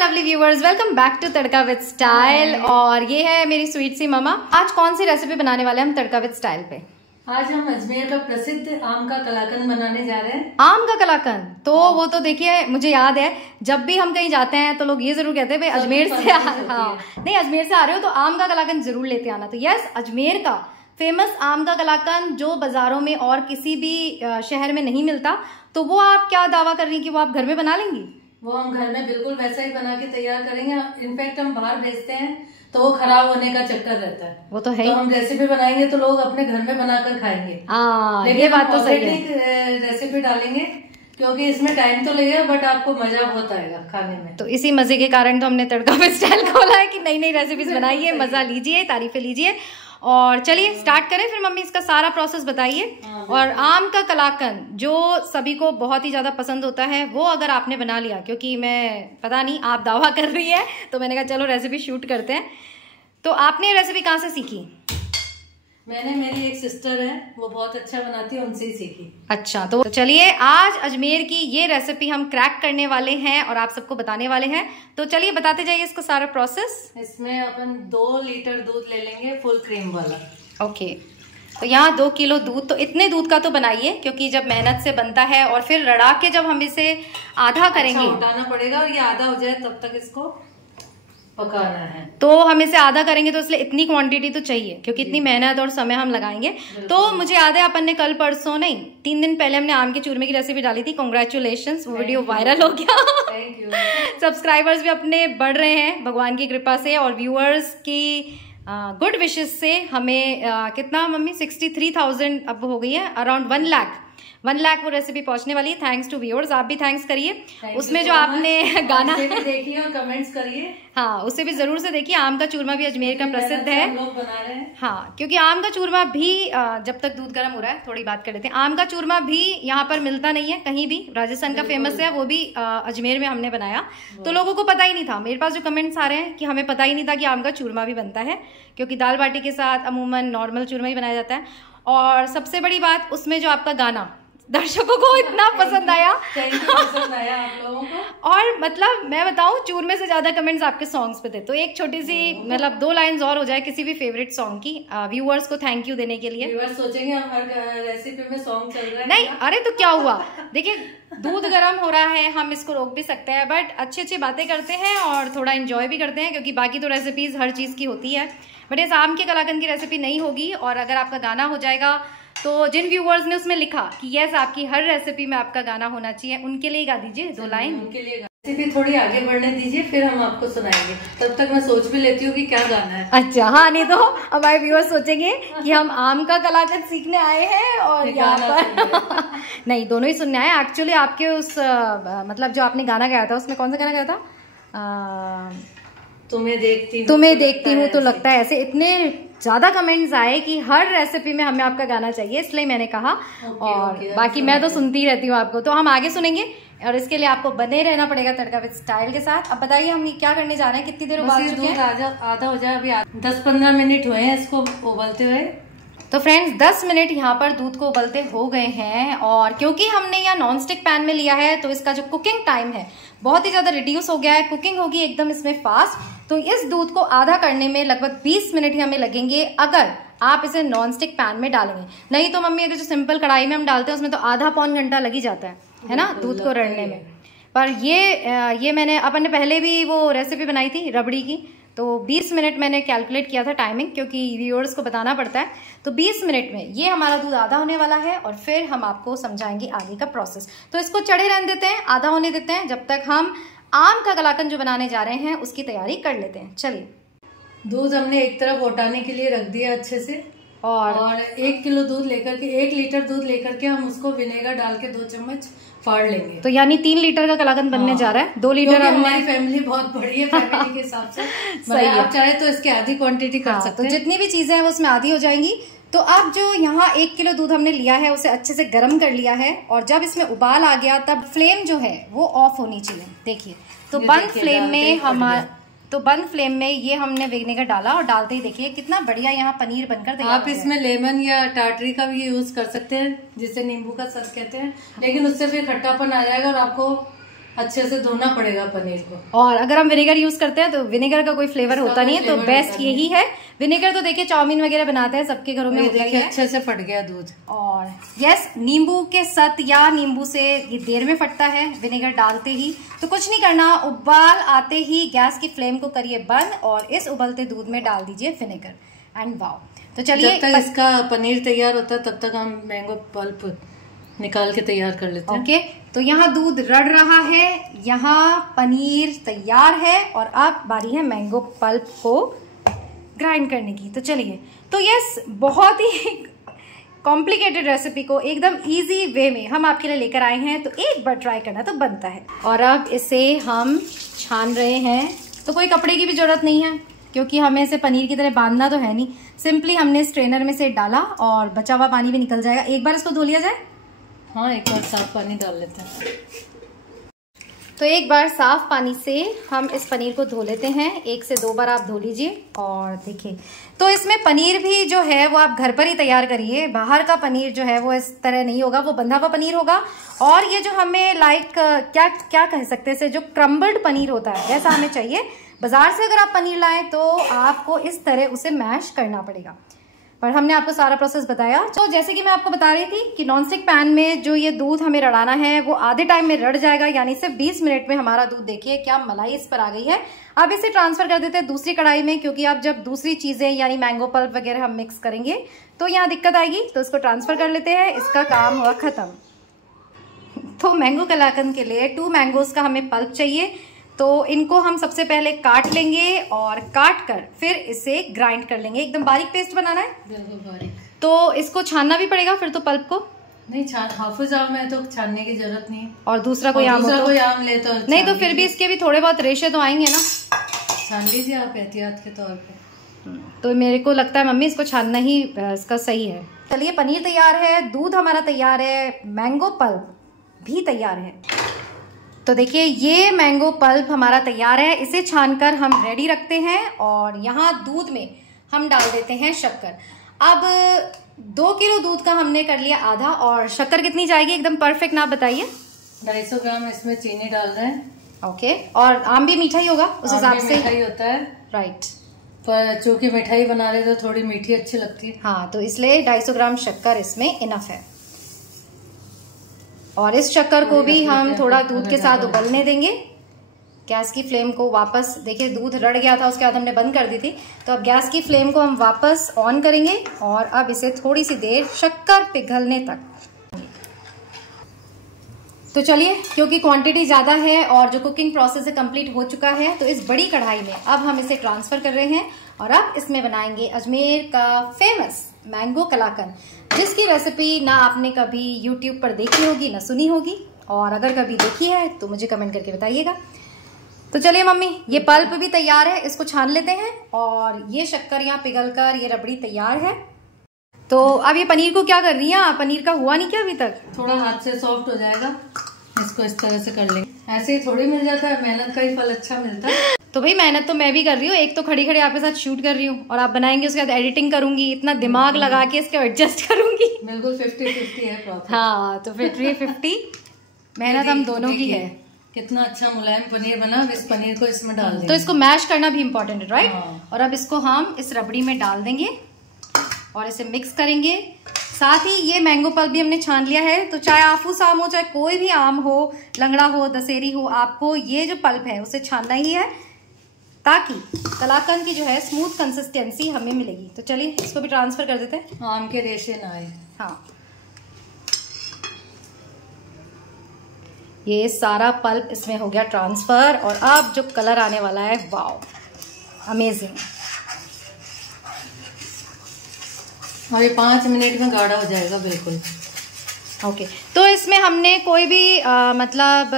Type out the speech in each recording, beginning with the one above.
Lovely viewers, welcome back to tadka with style. और ये है मेरी स्वीट सी ममा। आज कौन सी रेसिपी बनाने वाले हैं हम तड़का विद स्टाइल पे? आज हम अजमेर का प्रसिद्ध आम का कलाकंद बनाने जा रहे हैं। आम का कलाकंद तो वो तो देखिए, मुझे याद है जब भी हम कहीं जाते हैं तो लोग ये जरूर कहते हैं भाई अजमेर से नहीं अजमेर से आ रहे हो तो आम का कलाकंद जरूर लेते आना। तो यस, अजमेर का फेमस आम का कलाकंद जो बाजारों में और किसी भी शहर में नहीं मिलता, तो वो आप क्या दावा कर रही हैं कि वो आप घर में बना लेंगी? वो हम घर में बिल्कुल वैसा ही बना के तैयार करेंगे। इनफैक्ट हम बाहर भेजते हैं तो वो खराब होने का चक्कर रहता है। वो तो है, तो हम रेसिपी बनाएंगे तो लोग अपने घर में बनाकर खाएंगे। लेकिन ये बात तो सही है। रेसिपी डालेंगे क्योंकि इसमें टाइम तो लगेगा बट आपको मजा बहुत आएगा खाने में। तो इसी मजे के कारण तो हमने तड़का विद स्टाइल खोला है कि नई नई रेसिपीज बनाइए, मजा लीजिए, तारीफें लीजिए। और चलिए स्टार्ट करें फिर। मम्मी इसका सारा प्रोसेस बताइए। और आम का कलाकंद जो सभी को बहुत ही ज्यादा पसंद होता है, वो अगर आपने बना लिया, क्योंकि मैं पता नहीं आप दावा कर रही है तो मैंने कहा चलो रेसिपी शूट करते हैं। तो आपने रेसिपी कहाँ से सीखी? मैंने, मेरी एक सिस्टर है वो बहुत अच्छा बनाती है, उनसे ही सीखी। अच्छा, तो चलिए आज अजमेर की ये रेसिपी हम क्रैक करने वाले हैं और आप सबको बताने वाले हैं। तो चलिए बताते जाइए इसको सारा प्रोसेस। इसमें अपन 2 लीटर दूध ले लेंगे, फुल क्रीम वाला। ओके, तो यहाँ 2 किलो दूध, तो इतने दूध का तो बनाइए क्योंकि जब मेहनत से बनता है और फिर रड़ा के जब हम इसे आधा करेंगे, उठाना पड़ेगा और ये आधा हो जाए तब तक इसको पकाना है। तो हम इसे आधा करेंगे तो इसलिए इतनी क्वांटिटी तो चाहिए क्योंकि इतनी मेहनत और समय हम लगाएंगे। तो मुझे याद है अपन ने कल परसों नहीं 3 दिन पहले हमने आम के चूरमे की रेसिपी डाली थी। कॉन्ग्रेचुलेशंस, वो वीडियो वायरल हो गया। Thank you. सब्सक्राइबर्स भी अपने बढ़ रहे हैं भगवान की कृपा से और व्यूअर्स की गुड विशेस से। हमें कितना मम्मी 63,000 अब हो गई है, अराउंड 1 लाख वो रेसिपी पहुंचने वाली है। थैंक्स टू व्यूअर्स, आप भी थैंक्स करिए। उसमें जो आपने गाना देखिए और कमेंट्स करिए। हाँ, उसे भी जरूर से देखिए। आम का चूरमा भी अजमेर का प्रसिद्ध है। लोग बना रहे हैं। हाँ, क्योंकि आम का चूरमा भी जब तक दूध गर्म हो रहा है थोड़ी बात कर लेते हैं। आम का चूरमा भी यहाँ पर मिलता नहीं है कहीं भी, राजस्थान का फेमस है, वो भी अजमेर में हमने बनाया। तो लोगों को पता ही नहीं था। मेरे पास जो कमेंट्स आ रहे हैं कि हमें पता ही नहीं था कि आम का चूरमा भी बनता है, क्योंकि दाल बाटी के साथ अमूमन नॉर्मल चूरमा ही बनाया जाता है। और सबसे बड़ी बात, उसमें जो आपका गाना दर्शकों को इतना पसंद आया। पसंद आया आप लोगों को। और मतलब मैं बताऊं, चूरमे से ज्यादा कमेंट्स आपके सॉन्ग्स पे थे। तो एक छोटी सी मतलब 2 लाइंस और हो जाए किसी भी फेवरेट सॉन्ग की, व्यूअर्स को थैंक यू देने के लिए। व्यूअर्स सोचेंगे हर रेसिपी में सॉन्ग चल रहा है। नहीं, अरे तो क्या हुआ, देखिए दूध गर्म हो रहा है, हम इसको रोक भी सकते हैं, बट अच्छी अच्छी बातें करते हैं और थोड़ा एंजॉय भी करते हैं, क्योंकि बाकी तो रेसिपीज हर चीज की होती है, बट इस आम के कलाकंद की रेसिपी नहीं होगी। और अगर आपका गाना हो जाएगा तो जिन व्यूअर्स ने उसमें लिखा कि यस आपकी हर रेसिपी में आपका गाना होना चाहिए, उनके लिए गा दीजिए 2 लाइन। उनके लिए रेसिपी थोड़ी आगे बढ़ने दीजिए, फिर हम आपको सुनाएंगे। तब तक मैं सोच भी लेती हूँ कि क्या गाना है। अच्छा, हाँ, नहीं तो हमारे व्यूअर्स सोचेंगे कि हम आम का कलाकंद सीखने आए हैं और यहाँ पर नहीं, दोनों ही सुनने आए। एक्चुअली आपके उस मतलब जो आपने गाना गाया था उसमें कौन सा गाना गाया था? तुम्हें देखती हूँ तो लगता है ऐसे। इतने ज्यादा कमेंट्स आए कि हर रेसिपी में हमें आपका गाना चाहिए, इसलिए मैंने कहा। बाकी मैं तो सुनती रहती हूँ आपको, तो हम आगे सुनेंगे और इसके लिए आपको बने रहना पड़ेगा तड़का विद स्टाइल के साथ। अब बताइए हम क्या करने जा रहे हैं, कितनी देर उबाल चुके हैं? आधा हो जाए, अभी 10-15 मिनट हुए हैं इसको उबलते हुए। तो फ्रेंड्स 10 मिनट यहाँ पर दूध को उबलते हो गए हैं। और क्योंकि हमने यहाँ नॉन स्टिक पैन में लिया है तो इसका जो कुकिंग टाइम है बहुत ही ज्यादा रिड्यूस हो गया है। कुकिंग होगी एकदम इसमें फास्ट। तो इस दूध को आधा करने में लगभग 20 मिनट ही हमें लगेंगे अगर आप इसे नॉन स्टिक पैन में डालेंगे। नहीं तो मम्मी अगर जो सिंपल कढ़ाई में हम डालते हैं उसमें तो आधा पौन घंटा लग ही जाता है ना दूध को रड़ने में। पर ये मैंने अपन ने पहले भी वो रेसिपी बनाई थी रबड़ी की, तो 20 मिनट मैंने कैलकुलेट किया था टाइमिंग, क्योंकि व्यूअर्स को बताना पड़ता है। तो 20 मिनट में ये हमारा दूध आधा होने वाला है और फिर हम आपको समझाएंगे आगे का प्रोसेस। तो इसको चढ़े रहने देते हैं, आधा होने देते हैं, जब तक हम आम का कलाकंद जो बनाने जा रहे हैं उसकी तैयारी कर लेते हैं। चलिए, दूध हमने एक तरफ उठाने के लिए रख दिया अच्छे से। और 1 किलो दूध लेकर के, 1 लीटर दूध लेकर के हम उसको विनेगर डाल के 2 चम्मच फाड़ लेंगे। तो यानी 3 लीटर का कलाकंद बनने जा रहा है। 2 लीटर हमारी फैमिली बहुत बड़ी है, फैमिली के हिसाब से सही है। आप चाहे तो इसकी आधी क्वांटिटी कर सकते हैं। तो जितनी भी चीजें हैं वो उसमें आधी हो जाएंगी। तो अब जो यहाँ 1 किलो दूध हमने लिया है उसे अच्छे से गर्म कर लिया है और जब इसमें उबाल आ गया तब फ्लेम जो है वो ऑफ होनी चाहिए। देखिए, तो बंद फ्लेम में ये हमने विनेगर डाला और डालते ही देखिए कितना बढ़िया यहाँ पनीर बनकर तैयार। आप इसमें लेमन या टाटरी का भी यूज कर सकते हैं, जिसे नींबू का सर कहते हैं, लेकिन उससे फिर खट्टापन आ जाएगा और आपको अच्छे से धोना पड़ेगा पनीर को। और अगर हम विनेगर यूज करते हैं तो विनेगर का कोई फ्लेवर होता नहीं है, तो बेस्ट यही है विनेगर। तो देखिए चाउमीन वगैरह बनाते हैं, सबके घरों में होता है। अच्छे से फट गया दूध। और यस, नींबू के साथ या नींबू से ये देर में फटता है विनेगर डालते ही। तो कुछ नहीं करना, उबाल आते ही गैस की फ्लेम को करिए बंद और इस उबलते दूध में डाल दीजिए विनेगर एंड वाओ। तो चलिए, जब तक इसका पनीर तैयार होता है तब तक हम मैंगो पल्प निकाल के तैयार कर लेते हैं। ओके, तो यहाँ दूध रड़ रहा है, यहाँ पनीर तैयार है और अब बारी है मैंगो पल्प को ग्राइंड करने की। तो चलिए, तो यस, बहुत ही कॉम्प्लिकेटेड रेसिपी को एकदम इजी वे में हम आपके लिए लेकर आए हैं, तो एक बार ट्राई करना तो बनता है। और अब इसे हम छान रहे हैं, तो कोई कपड़े की भी जरूरत नहीं है क्योंकि हमें इसे पनीर की तरह बांधना तो है नहीं। सिंपली हमने स्ट्रेनर में से डाला और बचा हुआ पानी भी निकल जाएगा। एक बार इसको धो लिया जाए। हाँ, एक बार साफ पानी डाल लेते हैं। तो एक बार साफ पानी से हम इस पनीर को धो लेते हैं। 1 से 2 बार आप धो लीजिए। और देखिए, तो इसमें पनीर भी जो है वो आप घर पर ही तैयार करिए। बाहर का पनीर जो है वो इस तरह नहीं होगा, वो बंधा हुआ पनीर होगा। और ये जो हमें लाइक क्या क्या कह सकते हैं, जो क्रम्बल्ड पनीर होता है वैसा हमें चाहिए। बाजार से अगर आप पनीर लाएं तो आपको इस तरह उसे मैश करना पड़ेगा, पर हमने आपको सारा प्रोसेस बताया। तो जैसे कि मैं आपको बता रही थी कि नॉनस्टिक पैन में जो ये दूध हमें रड़ाना है वो आधे टाइम में रड़ जाएगा, यानी सिर्फ 20 मिनट में हमारा दूध देखिए क्या मलाई इस पर आ गई है। अब इसे ट्रांसफर कर देते हैं दूसरी कढ़ाई में, क्योंकि अब जब दूसरी चीजें यानी मैंगो पल्प वगैरह हम मिक्स करेंगे तो यहाँ दिक्कत आएगी। तो इसको ट्रांसफर कर लेते हैं, इसका काम हुआ खत्म। तो मैंगो कलाकंद के लिए 2 मैंगोज का हमें पल्प चाहिए, तो इनको हम सबसे पहले काट लेंगे और काट कर फिर इसे ग्राइंड कर लेंगे। एकदम बारीक पेस्ट बनाना है, बिल्कुल बारीक। तो इसको छानना भी पड़ेगा फिर तो पल्प को। नहीं, हाफिज आम है तो छानने की जरूरत नहीं है। और दूसरा कोई आम कोई आम ले तो नहीं, तो फिर भी इसके भी थोड़े बहुत रेशे तो आएंगे ना, छान लीजिए आप एहतियात के तौर पे। तो मेरे को लगता है मम्मी इसको छानना ही इसका सही है। चलिए, पनीर तैयार है, दूध हमारा तैयार है, मैंगो पल्प भी तैयार है। तो देखिए, ये मैंगो पल्प हमारा तैयार है, इसे छानकर हम रेडी रखते हैं। और यहाँ दूध में हम डाल देते हैं शक्कर। अब 2 किलो दूध का हमने कर लिया आधा, और शक्कर कितनी जाएगी एकदम परफेक्ट ना बताइए। 250 ग्राम इसमें चीनी डाल रहे हैं। ओके, और आम भी मीठा ही होगा उस हिसाब से। मिठाई होता है, राइट, पर चूंकि मिठाई बना रहे तो थोड़ी मीठी अच्छी लगती है। हाँ, तो इसलिए 250 ग्राम शक्कर इसमें इनफ है। और इस शक्कर को भी हम थोड़ा दूध के साथ उबलने देंगे। गैस की फ्लेम को वापस, देखिए दूध रड़ गया था, उसके बाद हमने बंद कर दी थी, तो अब गैस की फ्लेम को हम वापस ऑन करेंगे और अब इसे थोड़ी सी देर शक्कर पिघलने तक। तो चलिए, क्योंकि क्वांटिटी ज़्यादा है और जो कुकिंग प्रोसेस है कंप्लीट हो चुका है, तो इस बड़ी कढ़ाई में अब हम इसे ट्रांसफर कर रहे हैं और अब इसमें बनाएंगे अजमेर का फेमस मैंगो कलाकंद, जिसकी रेसिपी ना आपने कभी YouTube पर देखी होगी ना सुनी होगी, और अगर कभी देखी है तो मुझे कमेंट करके बताइएगा। तो चलिए मम्मी, ये पल्प भी तैयार है, इसको छान लेते हैं और ये शक्कर यहाँ पिघलकर ये रबड़ी तैयार है। तो अब ये पनीर को क्या कर रही है? पनीर का हुआ नहीं क्या अभी तक? थोड़ा हाथ से सॉफ्ट हो जाएगा, इसको इस तरह से कर लेंगे। ऐसे ही थोड़ी मिल जाता है, मेहनत का ही फल अच्छा मिलता है। तो भाई मेहनत तो मैं भी कर रही हूँ, एक तो खड़ी खड़ी आपके साथ शूट कर रही हूँ और आप बनाएंगे, उसके बाद एडिटिंग करूंगी, इतना दिमाग लगा के इसको एडजस्ट करूंगी। बिल्कुल 50-50 है प्रॉफिट। हाँ, तो 50-50 मेहनत हम दोनों की है। कितना अच्छा मुलायम पनीर बना। अब इस पनीर को इसमें डाल देंगे, तो इसको मैश करना भी इम्पोर्टेंट है, राइट? हाँ। और अब इसको हम इस रबड़ी में डाल देंगे और इसे मिक्स करेंगे। साथ ही ये मैंगो पल्प भी हमने छान लिया है, तो चाहे आफूस आम हो, चाहे कोई भी आम हो, लंगड़ा हो, दशहरी हो, आपको ये जो पल्प है उसे छानना ही है, ताकि कलाकंद की जो है स्मूथ कंसिस्टेंसी हमें मिलेगी। तो चलिए इसको भी ट्रांसफर कर देते हैं, आम के रेशे ना आए। हाँ, ये सारा पल्प इसमें हो गया ट्रांसफर और अब जो कलर आने वाला है, वाओ अमेजिंग। और ये 5 मिनट में गाढ़ा हो जाएगा बिल्कुल। ओके, तो इसमें हमने कोई भी मतलब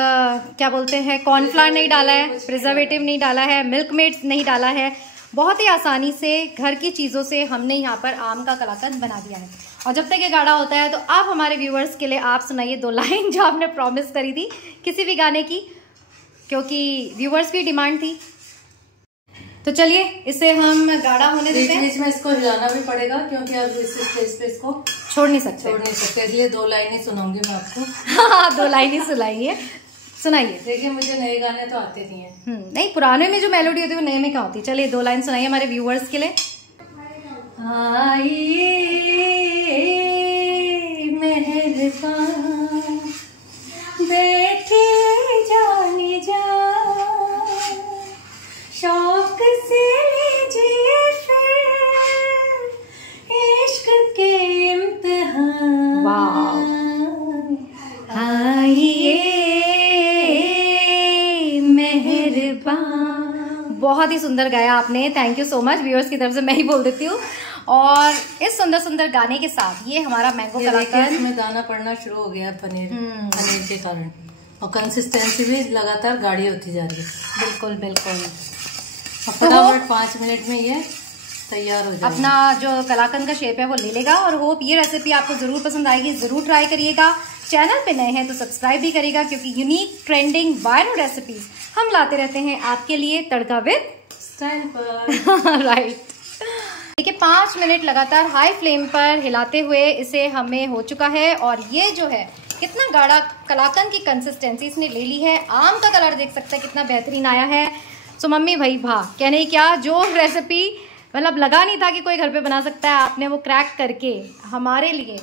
क्या बोलते हैं, कॉर्नफ्लावर नहीं डाला है, प्रिजर्वेटिव नहीं डाला है, मिल्क मेड नहीं डाला है। बहुत ही आसानी से घर की चीज़ों से हमने यहाँ पर आम का कलाकंद बना दिया है। और जब तक ये गाढ़ा होता है, तो आप हमारे व्यूअर्स के लिए आप सुनाइए 2 लाइन जो आपने प्रॉमिस करी थी किसी भी गाने की, क्योंकि व्यूअर्स की डिमांड थी। तो चलिए इसे हम गाढ़ा होने देते हैं। बीच में इसको हिलाना भी पड़ेगा, क्योंकि अब इस स्टेज पे इसको छोड़ नहीं सकते, इसलिए 2 लाइन ही सुनाऊंगी मैं आपको। हाँ, 2 लाइन ही सुनाइए। सुनाइए। देखिए मुझे नए गाने तो आते नहीं है। नहीं, पुराने में जो मेलोडी होती है वो नए में क्या होती है। चलिए 2 लाइन सुनाइए हमारे व्यूअर्स के लिए। आइए मेहरबान बैठे जाने जा, शौक से लीजिए फिर इश्क के इम्तिहान। आइए मेहरबान। बहुत ही सुंदर गाया आपने, thank you so much. Viewers की तरफ से मैं ही बोल देती हूँ। और इस सुंदर सुंदर गाने के साथ ये हमारा मैंगो कलाकंद में दाना पड़ना शुरू हो गया पनीर के कारण, और कंसिस्टेंसी भी लगातार गाढ़ी होती जा रही है। बिल्कुल बिल्कुल। फटाफट 5 मिनट में ये तैयार हो जाएगा। अपना जो कलाकंद का शेप है वो ले लेगा। और होप ये रेसिपी आपको जरूर पसंद आएगी, जरूर ट्राई करिएगा। चैनल पे नए हैं तो सब्सक्राइब भी करिएगा, क्योंकि यूनिक ट्रेंडिंग वायरल रेसिपीज हम लाते रहते हैं आपके लिए तड़का विद स्टाइल पर। राइट। देखिए 5 मिनट लगातार हाई फ्लेम पर हिलाते हुए इसे हमें हो चुका है। और ये जो है कितना गाढ़ा कलाकंद की कंसिस्टेंसी इसने ले ली है। आम का कलर देख सकते हैं कितना बेहतरीन आया है। सो मम्मी भाई भा कहने क्या, जो रेसिपी मतलब लगा नहीं था कि कोई घर पे बना सकता है, आपने वो क्रैक करके हमारे लिए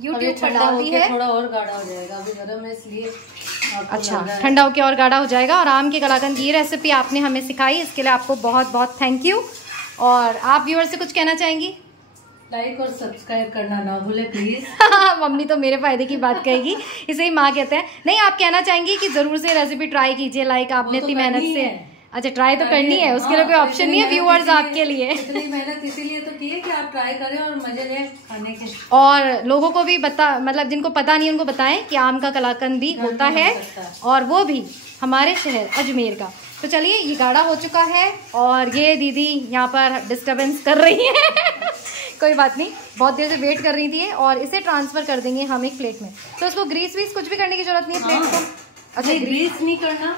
यूट्यूब पर डाल दी है। थोड़ा और गाढ़ा हो जाएगा, अभी गर्म है इसलिए। अच्छा, ठंडा होके और गाढ़ा हो जाएगा। और आम के कलाकंद की रेसिपी आपने हमें सिखाई, इसके लिए आपको बहुत बहुत थैंक यू। और आप व्यूअर से कुछ कहना चाहेंगी? लाइक और सब्सक्राइब करना ना भूले प्लीज। मम्मी तो मेरे फायदे की बात कहेगी, इसे ही माँ कहते हैं। नहीं, आप कहना चाहेंगी कि जरूर से रेसिपी ट्राई कीजिए, लाइक आपने इतनी मेहनत से। अच्छा, ट्राई तो करनी है, उसके लिए कोई ऑप्शन नहीं है व्यूअर्स आपके लिए। इतनी मेहनत इसीलिए तो की है कि आप ट्राई करें और मजे लें खाने के। और लोगों को भी मतलब जिनको पता नहीं उनको बताएं कि आम का कलाकंद भी होता है, और वो भी हमारे शहर अजमेर का। तो चलिए ये गाढ़ा हो चुका है और ये दीदी यहाँ पर डिस्टर्बेंस कर रही है। कोई बात नहीं, बहुत देर से वेट कर रही थी। और इसे ट्रांसफर कर देंगे हम एक प्लेट में। तो इसको ग्रीस वीस कुछ भी करने की जरूरत नहीं है प्लेट को। अच्छा, ग्रीस नहीं करना,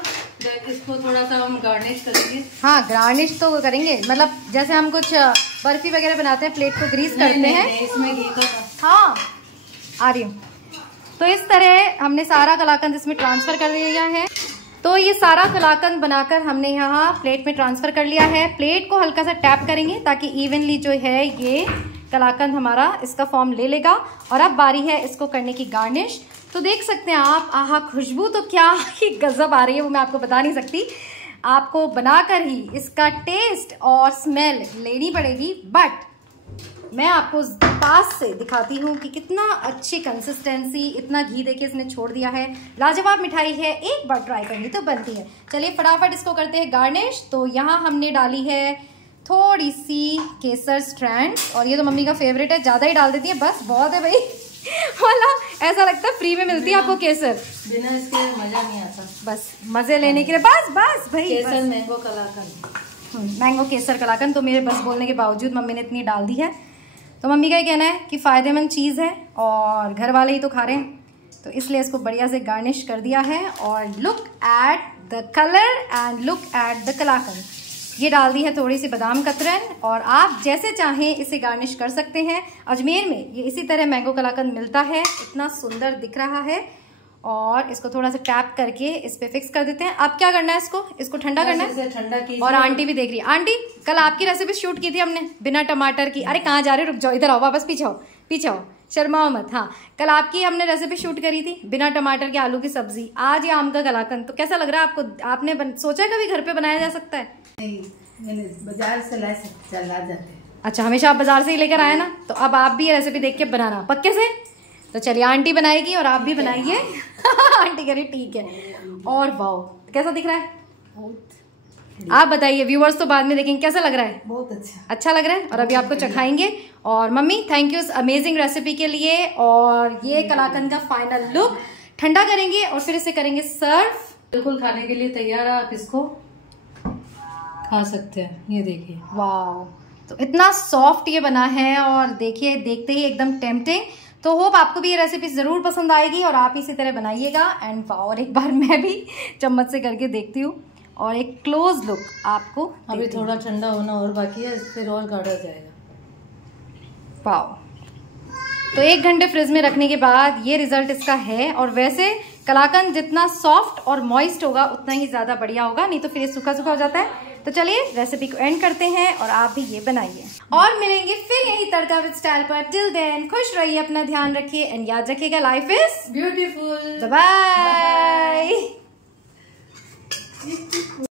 इसको थोड़ा सा हम गार्निश करेंगे। हाँ, गार्निश तो करेंगे, मतलब जैसे हम कुछ बर्फी वगैरह बनाते हैं प्लेट को ग्रीस करते हैं। इसमें घी का, हाँ आ रही हूँ। तो इस तरह हमने सारा कलाकंद इसमें ट्रांसफर कर दिया है। तो ये सारा कलाकंद बनाकर हमने यहाँ प्लेट में ट्रांसफर कर लिया है। प्लेट को हल्का सा टैप करेंगे ताकि इवनली जो है ये कलाकंद हमारा इसका फॉर्म ले लेगा। और अब बारी है इसको करने की गार्निश। तो देख सकते हैं आप, आहा खुशबू तो क्या ही गजब आ रही है, वो मैं आपको बता नहीं सकती। आपको बनाकर ही इसका टेस्ट और स्मेल लेनी पड़ेगी। बट मैं आपको पास से दिखाती हूँ कि कितना अच्छी कंसिस्टेंसी, इतना घी देखिए इसने छोड़ दिया है। लाजवाब मिठाई है, एक बार ट्राई करनी तो बनती है। चलिए फटाफट इसको करते हैं गार्निश। तो यहाँ हमने डाली है थोड़ी सी केसर स्ट्रैंड, और ये तो मम्मी का फेवरेट है, ज़्यादा ही डाल देती है, बस बहुत है भाई। मतलब ऐसा लगता है फ्री में मिलती है आपको केसर, बिना इसके मजा नहीं आता। बस मजे लेने के लिए बस बस भाई केसर मैंगो कलाकंद, मैंगो केसर कलाकंद। तो मेरे बस बोलने के बावजूद मम्मी ने इतनी डाल दी है। तो मम्मी का ये कहना है कि फ़ायदेमंद चीज़ है और घर वाले ही तो खा रहे हैं, तो इसलिए इसको बढ़िया से गार्निश कर दिया है। और look at the colour and look at the kalakand. ये डाल दी है थोड़ी सी बादाम कतरन, और आप जैसे चाहें इसे गार्निश कर सकते हैं। अजमेर में ये इसी तरह मैंगो कलाकंद मिलता है, इतना सुंदर दिख रहा है। और इसको थोड़ा सा टैप करके इस पे फिक्स कर देते हैं। अब क्या करना है, इसको ठंडा करना है। ठंडा कीजिए। और आंटी भी देख रही है। आंटी कल आपकी रेसिपी शूट की थी हमने बिना टमाटर की। अरे कहाँ जा रहे हो, रुक जाओ, इधर आओ, वापस पीछे आओ, पीछे आओ, शर्माओ मत। हाँ, कल आपकी हमने रेसिपी शूट करी थी बिना टमाटर के आलू की सब्जी। आज ये आम का कलाकंद। तो कैसा लग रहा है आपको? आपने सोचा कभी घर पे बनाया जा सकता है? नहीं, बाजार से ला जाते। अच्छा, हमेशा आप बाजार से ही लेकर आए ना, तो अब आप भी ये रेसिपी देख के बनाना पक्के से। तो चलिए आंटी बनाएगी और आप भी बनाइए। आंटी कह रही ठीक है। और वाओ, कैसा दिख रहा है? बहुत। आप बताइए, व्यूअर्स तो बाद में देखेंगे कैसा लग रहा है। बहुत अच्छा लग रहा है। और अभी आपको चखाएंगे। और मम्मी थैंक यू इस अमेजिंग रेसिपी के लिए। और ये कलाकंद का फाइनल लुक ठंडा करेंगे और फिर इसे करेंगे सर्व। बिल्कुल खाने के लिए तैयार है, आप इसको खा सकते हैं। ये देखिए, वाओ, तो इतना सॉफ्ट ये बना है और देखिए देखते ही एकदम टेम्पटिंग। तो होप आपको भी ये रेसिपी जरूर पसंद आएगी और आप इसी तरह बनाइएगा। एंड वाओ, और एक बार मैं भी चम्मच से करके देखती हूँ और एक क्लोज लुक आपको। अभी थोड़ा ठंडा होना और बाकी है, फिर और गाढ़ा जाएगा। वाओ, तो 1 घंटे फ्रिज में रखने के बाद ये रिजल्ट इसका है। और वैसे कलाकंद जितना सॉफ्ट और मॉइस्ट होगा उतना ही ज्यादा बढ़िया होगा, नहीं तो फिर ये सूखा सूखा हो जाता है। तो चलिए रेसिपी को एंड करते हैं और आप भी ये बनाइए और मिलेंगे फिर यही तड़का विद स्टाइल पर। टिल देन खुश रहिए, अपना ध्यान रखिए एंड याद रखिएगा लाइफ इज ब्यूटीफुल। बाय।